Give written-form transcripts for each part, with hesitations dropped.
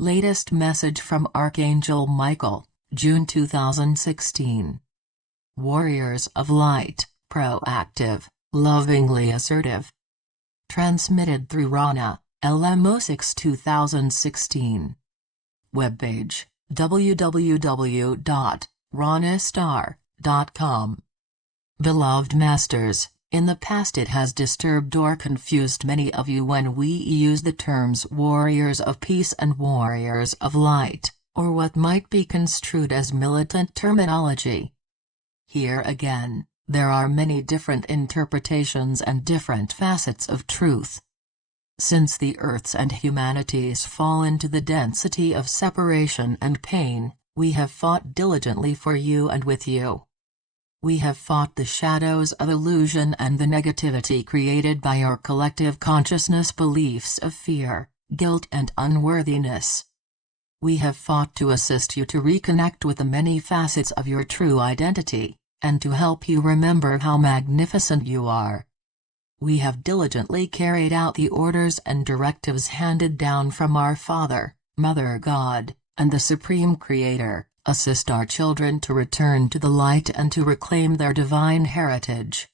Latest message from Archangel Michael, June 2016. Warriors of Light, proactive, lovingly assertive. Transmitted through Ronna, LM-06-2016. Webpage, www.ronnastar.com. Beloved Masters, in the past it has disturbed or confused many of you when we use the terms warriors of peace and warriors of light, or what might be construed as militant terminology. Here again, there are many different interpretations and different facets of truth. Since the Earth's and humanity's fall into the density of separation and pain, we have fought diligently for you and with you. We have fought the shadows of illusion and the negativity created by our collective consciousness beliefs of fear, guilt and unworthiness. We have fought to assist you to reconnect with the many facets of your true identity, and to help you remember how magnificent you are. We have diligently carried out the orders and directives handed down from our Father, Mother God, and the Supreme Creator. Assist our children to return to the light and to reclaim their divine heritage.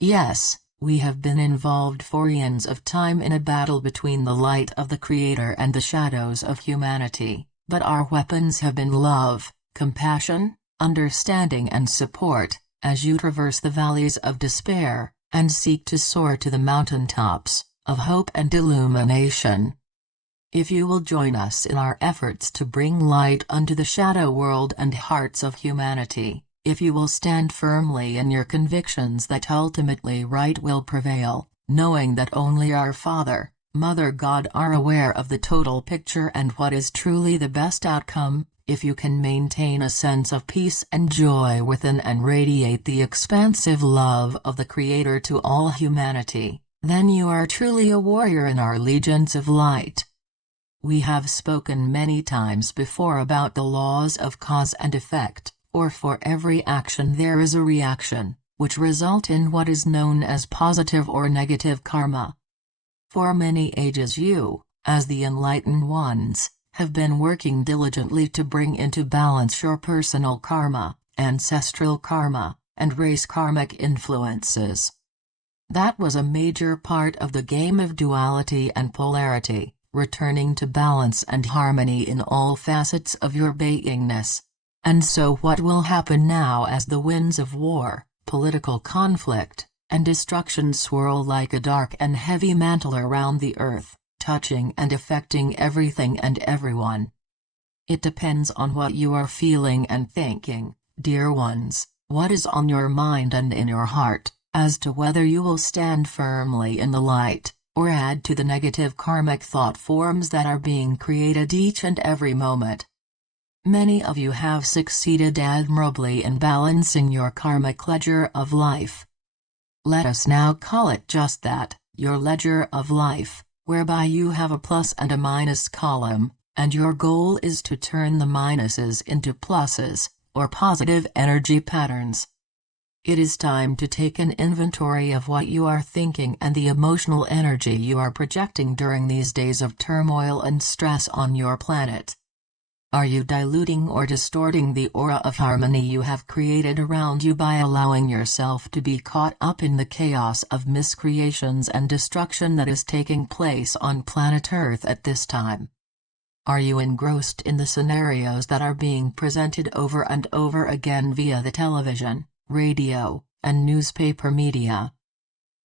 Yes, we have been involved for eons of time in a battle between the light of the Creator and the shadows of humanity, but our weapons have been love, compassion, understanding and support, as you traverse the valleys of despair, and seek to soar to the mountaintops of hope and illumination. If you will join us in our efforts to bring light unto the shadow world and hearts of humanity, if you will stand firmly in your convictions that ultimately right will prevail, knowing that only our Father, Mother God are aware of the total picture and what is truly the best outcome, if you can maintain a sense of peace and joy within and radiate the expansive love of the Creator to all humanity, then you are truly a warrior in our legions of light. We have spoken many times before about the laws of cause and effect, or for every action there is a reaction, which result in what is known as positive or negative karma. For many ages you, as the enlightened ones, have been working diligently to bring into balance your personal karma, ancestral karma, and race karmic influences. That was a major part of the game of duality and polarity, returning to balance and harmony in all facets of your beingness. And so what will happen now as the winds of war, political conflict, and destruction swirl like a dark and heavy mantle around the earth, touching and affecting everything and everyone? It depends on what you are feeling and thinking, dear ones, what is on your mind and in your heart, as to whether you will stand firmly in the light, or add to the negative karmic thought forms that are being created each and every moment. Many of you have succeeded admirably in balancing your karmic ledger of life. Let us now call it just that, your ledger of life, whereby you have a plus and a minus column, and your goal is to turn the minuses into pluses, or positive energy patterns. It is time to take an inventory of what you are thinking and the emotional energy you are projecting during these days of turmoil and stress on your planet. Are you diluting or distorting the aura of harmony you have created around you by allowing yourself to be caught up in the chaos of miscreations and destruction that is taking place on planet Earth at this time? Are you engrossed in the scenarios that are being presented over and over again via the television, radio, and newspaper media?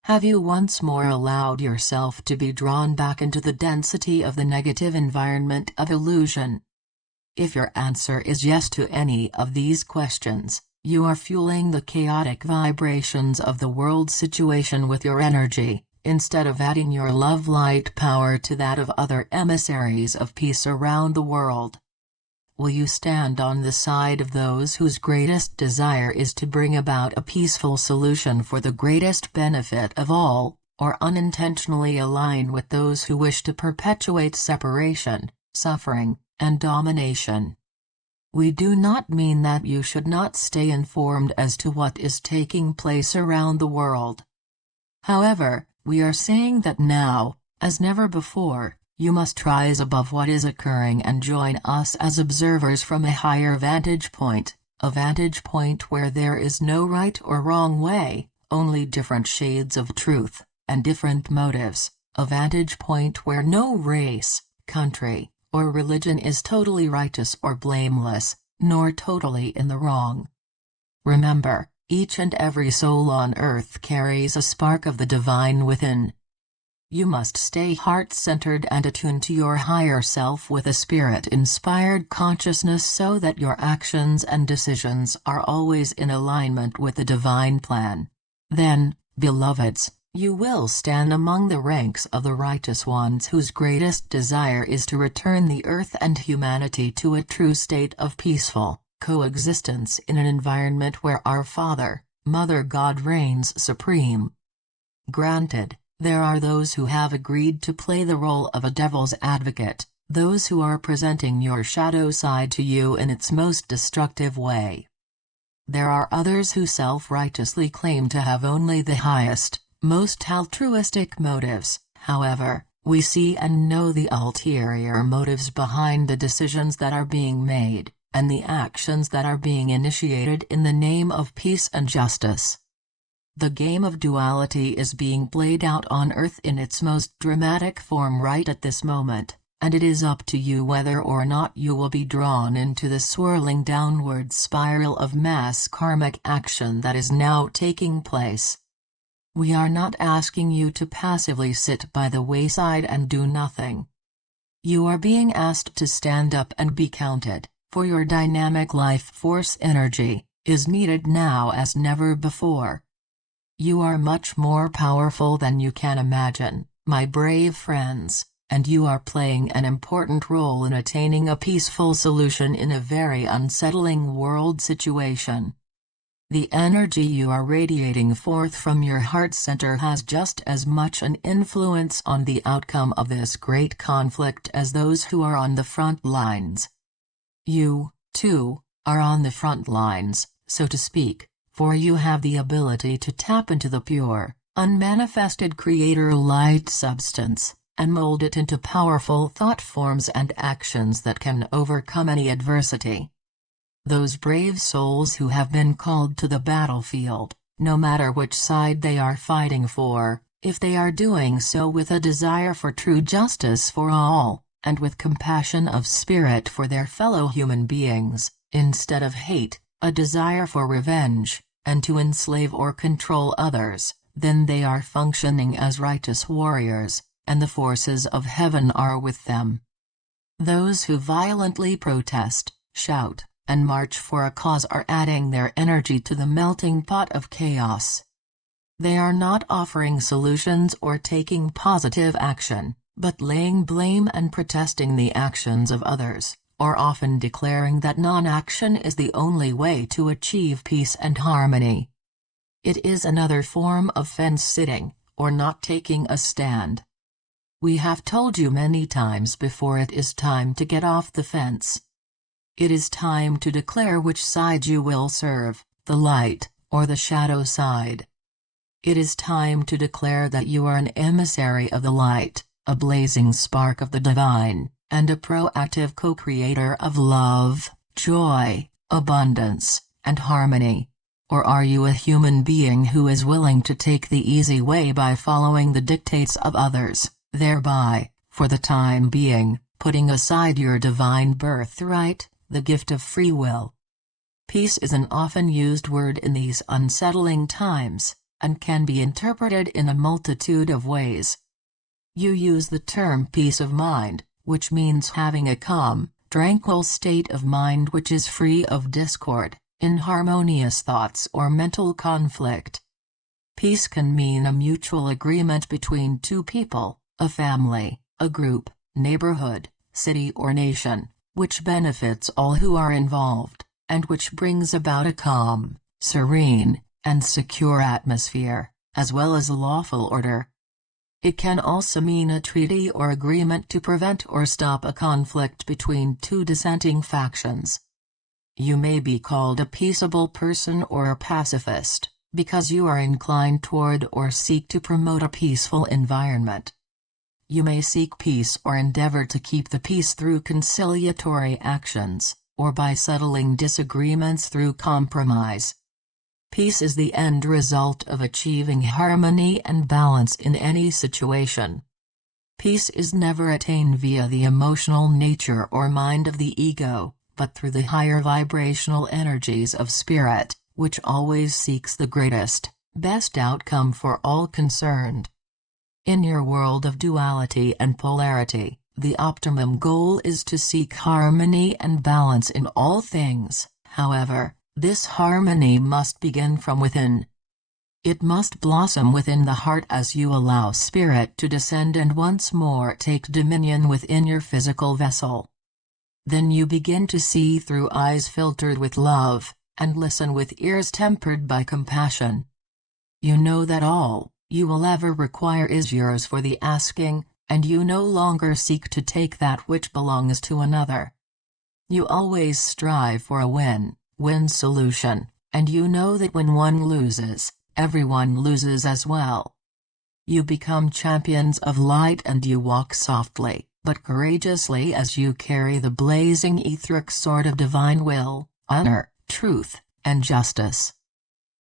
Have you once more allowed yourself to be drawn back into the density of the negative environment of illusion? If your answer is yes to any of these questions, you are fueling the chaotic vibrations of the world situation with your energy, instead of adding your love light power to that of other emissaries of peace around the world. Will you stand on the side of those whose greatest desire is to bring about a peaceful solution for the greatest benefit of all, or unintentionally align with those who wish to perpetuate separation, suffering, and domination? We do not mean that you should not stay informed as to what is taking place around the world. However, we are saying that now, as never before, You must rise above what is occurring and join us as observers from a higher vantage point, a vantage point where there is no right or wrong way, only different shades of truth, and different motives, a vantage point where no race, country, or religion is totally righteous or blameless, nor totally in the wrong. Remember, each and every soul on earth carries a spark of the divine within. You must stay heart-centered and attuned to your higher self with a spirit-inspired consciousness so that your actions and decisions are always in alignment with the divine plan. Then, beloveds, you will stand among the ranks of the righteous ones whose greatest desire is to return the earth and humanity to a true state of peaceful coexistence in an environment where our Father, Mother God reigns supreme. Granted, there are those who have agreed to play the role of a devil's advocate, those who are presenting your shadow side to you in its most destructive way. There are others who self-righteously claim to have only the highest, most altruistic motives. However, we see and know the ulterior motives behind the decisions that are being made, and the actions that are being initiated in the name of peace and justice. The game of duality is being played out on Earth in its most dramatic form right at this moment, and it is up to you whether or not you will be drawn into the swirling downward spiral of mass karmic action that is now taking place. We are not asking you to passively sit by the wayside and do nothing. You are being asked to stand up and be counted, for your dynamic life force energy is needed now as never before. You are much more powerful than you can imagine, my brave friends, and you are playing an important role in attaining a peaceful solution in a very unsettling world situation. The energy you are radiating forth from your heart center has just as much an influence on the outcome of this great conflict as those who are on the front lines. You, too, are on the front lines, so to speak, for you have the ability to tap into the pure, unmanifested creator light substance, and mold it into powerful thought forms and actions that can overcome any adversity. Those brave souls who have been called to the battlefield, no matter which side they are fighting for, if they are doing so with a desire for true justice for all, and with compassion of spirit for their fellow human beings, instead of hate, a desire for revenge, and to enslave or control others, then they are functioning as righteous warriors, and the forces of heaven are with them. Those who violently protest, shout, and march for a cause are adding their energy to the melting pot of chaos. They are not offering solutions or taking positive action, but laying blame and protesting the actions of others, or often declaring that non-action is the only way to achieve peace and harmony. It is another form of fence-sitting, or not taking a stand. We have told you many times before, it is time to get off the fence. It is time to declare which side you will serve, the light, or the shadow side. It is time to declare that you are an emissary of the light, a blazing spark of the divine, and a proactive co-creator of love, joy, abundance, and harmony. Or are you a human being who is willing to take the easy way by following the dictates of others, thereby, for the time being, putting aside your divine birthright, the gift of free will? Peace is an often used word in these unsettling times, and can be interpreted in a multitude of ways. You use the term peace of mind, which means having a calm, tranquil state of mind which is free of discord, inharmonious thoughts or mental conflict. Peace can mean a mutual agreement between two people, a family, a group, neighborhood, city or nation, which benefits all who are involved, and which brings about a calm, serene, and secure atmosphere, as well as lawful order. It can also mean a treaty or agreement to prevent or stop a conflict between two dissenting factions. You may be called a peaceable person or a pacifist, because you are inclined toward or seek to promote a peaceful environment. You may seek peace or endeavor to keep the peace through conciliatory actions, or by settling disagreements through compromise. Peace is the end result of achieving harmony and balance in any situation. Peace is never attained via the emotional nature or mind of the ego, but through the higher vibrational energies of spirit, which always seeks the greatest, best outcome for all concerned. In your world of duality and polarity, the optimum goal is to seek harmony and balance in all things. However, this harmony must begin from within. It must blossom within the heart as you allow spirit to descend and once more take dominion within your physical vessel. Then you begin to see through eyes filtered with love, and listen with ears tempered by compassion. You know that all you will ever require is yours for the asking, and you no longer seek to take that which belongs to another. You always strive for a win-win solution, and you know that when one loses, everyone loses as well. You become champions of light and you walk softly, but courageously as you carry the blazing etheric sword of divine will, honor, truth, and justice.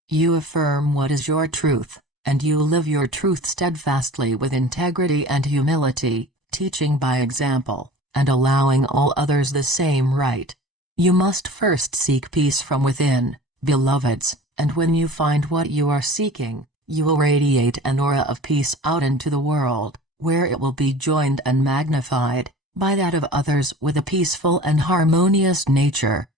You affirm what is your truth, and you live your truth steadfastly with integrity and humility, teaching by example, and allowing all others the same right. You must first seek peace from within, beloveds, and when you find what you are seeking, you will radiate an aura of peace out into the world, where it will be joined and magnified by that of others with a peaceful and harmonious nature.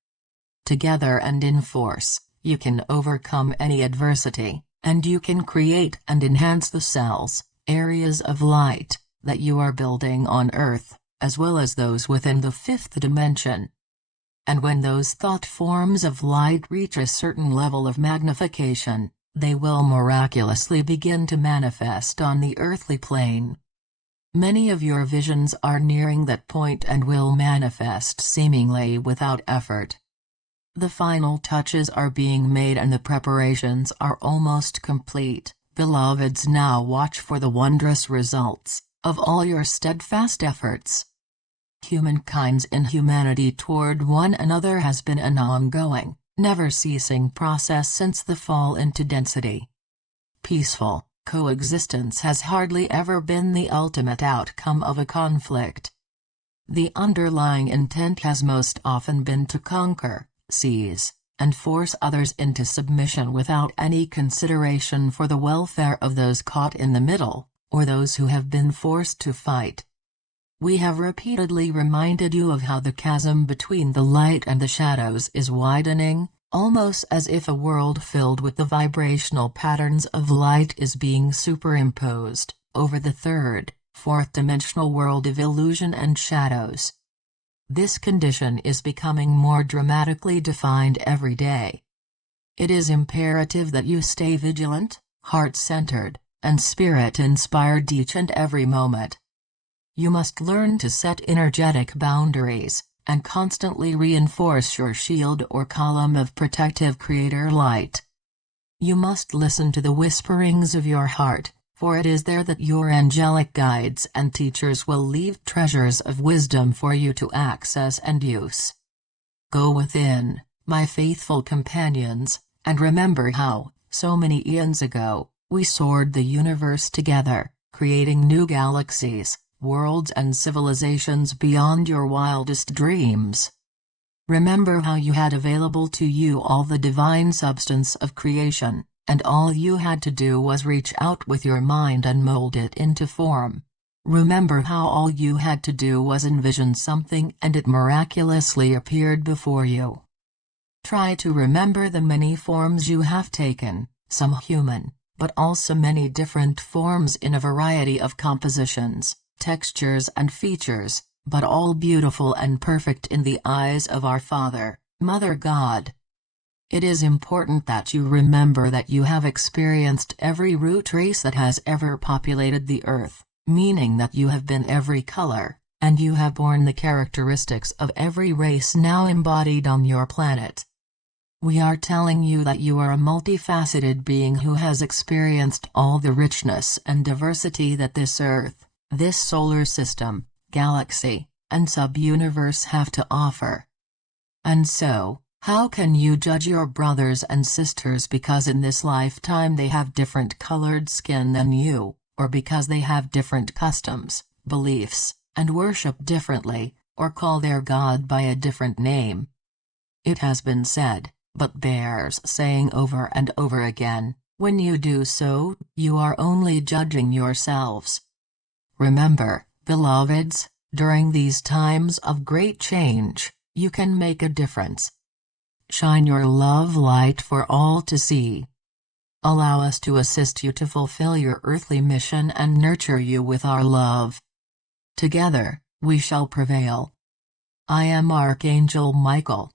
Together and in force, you can overcome any adversity, and you can create and enhance the cells, areas of light, that you are building on Earth, as well as those within the fifth dimension. And when those thought forms of light reach a certain level of magnification, they will miraculously begin to manifest on the earthly plane. Many of your visions are nearing that point and will manifest seemingly without effort. The final touches are being made and the preparations are almost complete. Beloveds, now watch for the wondrous results of all your steadfast efforts. Humankind's inhumanity toward one another has been an ongoing, never-ceasing process since the fall into density. Peaceful coexistence has hardly ever been the ultimate outcome of a conflict. The underlying intent has most often been to conquer, seize, and force others into submission without any consideration for the welfare of those caught in the middle, or those who have been forced to fight. We have repeatedly reminded you of how the chasm between the light and the shadows is widening, almost as if a world filled with the vibrational patterns of light is being superimposed over the third, fourth-dimensional world of illusion and shadows. This condition is becoming more dramatically defined every day. It is imperative that you stay vigilant, heart-centered, and spirit-inspired each and every moment. You must learn to set energetic boundaries, and constantly reinforce your shield or column of protective creator light. You must listen to the whisperings of your heart, for it is there that your angelic guides and teachers will leave treasures of wisdom for you to access and use. Go within, my faithful companions, and remember how, so many eons ago, we soared the universe together, creating new galaxies, worlds and civilizations beyond your wildest dreams. Remember how you had available to you all the divine substance of creation, and all you had to do was reach out with your mind and mold it into form. Remember how all you had to do was envision something and it miraculously appeared before you. Try to remember the many forms you have taken, some human, but also many different forms in a variety of compositions, textures and features, but all beautiful and perfect in the eyes of our Father, Mother God. It is important that you remember that you have experienced every root race that has ever populated the earth, meaning that you have been every color, and you have borne the characteristics of every race now embodied on your planet. We are telling you that you are a multifaceted being who has experienced all the richness and diversity that this earth, this solar system, galaxy, and sub-universe have to offer. And so, how can you judge your brothers and sisters because in this lifetime they have different colored skin than you, or because they have different customs, beliefs, and worship differently, or call their God by a different name? It has been said, but bears saying over and over again, when you do so, you are only judging yourselves. Remember, beloveds, during these times of great change, you can make a difference. Shine your love light for all to see. Allow us to assist you to fulfill your earthly mission and nurture you with our love. Together, we shall prevail. I am Archangel Michael.